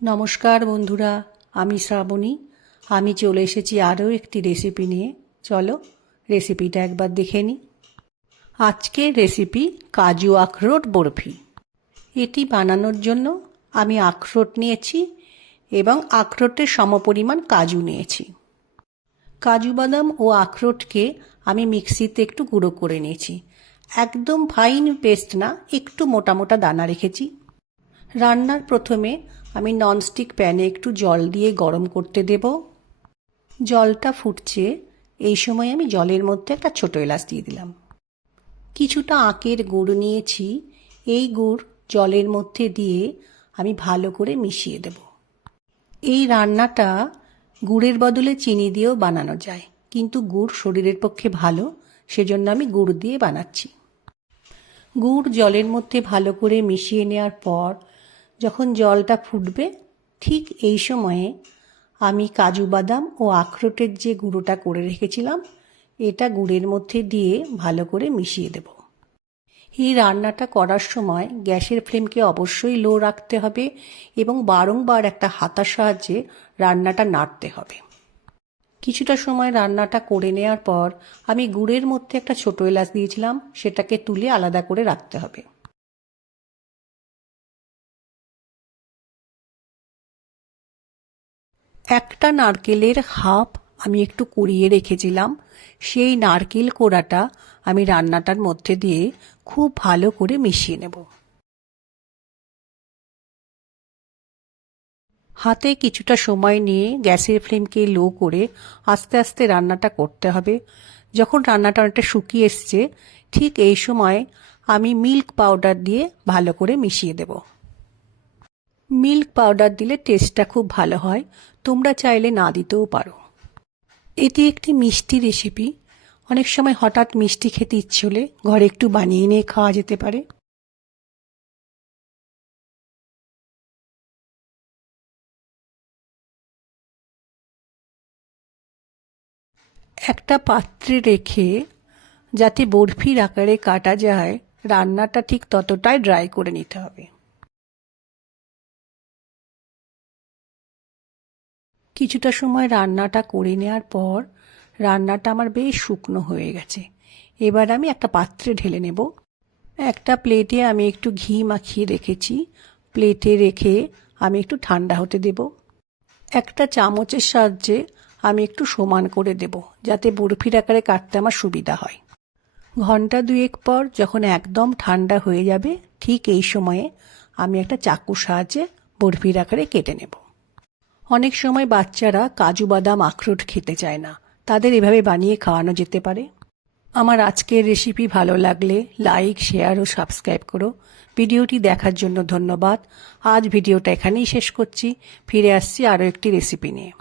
নমস্কার বন্ধুরা, আমি শ্রাবণী। আমি চলে এসেছি আরও একটি রেসিপি নিয়ে। চলো রেসিপিটা একবার দেখে নিই। আজকের রেসিপি কাজু আখরোট বরফি। এটি বানানোর জন্য আমি আখরোট নিয়েছি এবং আখরোটের সমপরিমাণ কাজু নিয়েছি। কাজু বাদাম ও আখরোটকে আমি মিক্সিতে একটু গুঁড়ো করে নিয়েছি। একদম ফাইন পেস্ট না, একটু মোটা মোটা দানা রেখেছি। রান্নার প্রথমে আমি ননস্টিক প্যানে একটু জল দিয়ে গরম করতে দেব। জলটা ফুটছে। এই সময় আমি জলের মধ্যে একটা ছোটো এলাচ দিয়ে দিলাম। কিছুটা আখের গুড় নিয়েছি। এই গুড় জলের মধ্যে দিয়ে আমি ভালো করে মিশিয়ে দেব। এই রান্নাটা গুড়ের বদলে চিনি দিয়েও বানানো যায়। কিন্তু গুড় শরীরের পক্ষে ভালো, সেজন্য আমি গুড় দিয়ে বানাচ্ছি। গুড় জলের মধ্যে ভালো করে মিশিয়ে নেওয়ার পর যখন জলটা ফুটবে, ঠিক এই সময়ে আমি কাজু বাদাম ও আখরোটের যে গুঁড়োটা করে রেখেছিলাম, এটা গুড়ের মধ্যে দিয়ে ভালো করে মিশিয়ে দেব। এই রান্নাটা করার সময় গ্যাসের ফ্লেমকে অবশ্যই লো রাখতে হবে এবং বারংবার একটা হাতার সাহায্যে রান্নাটা নাড়তে হবে। কিছুটা সময় রান্নাটা করে নেওয়ার পর আমি গুড়ের মধ্যে একটা ছোটো এলাচ দিয়েছিলাম, সেটাকে তুলে আলাদা করে রাখতে হবে। একটা নারকেলের হাফ আমি একটু কুড়িয়ে রেখেছিলাম। সেই নারকেল কোড়াটা আমি রান্নাটার মধ্যে দিয়ে খুব ভালো করে মিশিয়ে নেব। হাতে কিছুটা সময় নিয়ে গ্যাসের ফ্লেমকে লো করে আস্তে আস্তে রান্নাটা করতে হবে। যখন রান্নাটা অনেকটা শুকিয়ে এসছে, ঠিক এই সময় আমি মিল্ক পাউডার দিয়ে ভালো করে মিশিয়ে দেব। মিল্ক পাউডার দিলে টেস্টটা খুব ভালো হয়। তোমরা চাইলে না দিতেও পারো। এটি একটি মিষ্টি রেসিপি। অনেক সময় হঠাৎ মিষ্টি খেতে ইচ্ছে হলে ঘরে একটু বানিয়ে নিয়ে খাওয়া যেতে পারে। একটা পাত্রে রেখে যাতে বরফির আকারে কাটা যায়, রান্নাটা ঠিক ততটাই ড্রাই করে নিতে হবে। কিছুটা সময় রান্নাটা করে নেওয়ার পর রান্নাটা আমার বেশ শুকনো হয়ে গেছে। এবার আমি একটা পাত্রে ঢেলে নেব। একটা প্লেটে আমি একটু ঘি মাখিয়ে রেখেছি। প্লেটে রেখে আমি একটু ঠান্ডা হতে দেব। একটা চামচের সাহায্যে আমি একটু সমান করে দেব, যাতে বরফির আকারে কাটতে আমার সুবিধা হয়। ঘণ্টা দুয়েক পর যখন একদম ঠান্ডা হয়ে যাবে, ঠিক এই সময়ে আমি একটা চাকুর সাহায্যে বরফির আকারে কেটে নেব। অনেক সময় বাচ্চারা কাজু বাদাম, আখরোট খেতে চায় না। তাদের এভাবে বানিয়ে খাওয়ানো যেতে পারে। আমার আজকের রেসিপি ভালো লাগলে লাইক শেয়ার ও সাবস্ক্রাইব করো। ভিডিওটি দেখার জন্য ধন্যবাদ। আজ ভিডিওটা এখানেই শেষ করছি। ফিরে আসছি আরও একটি রেসিপি নিয়ে।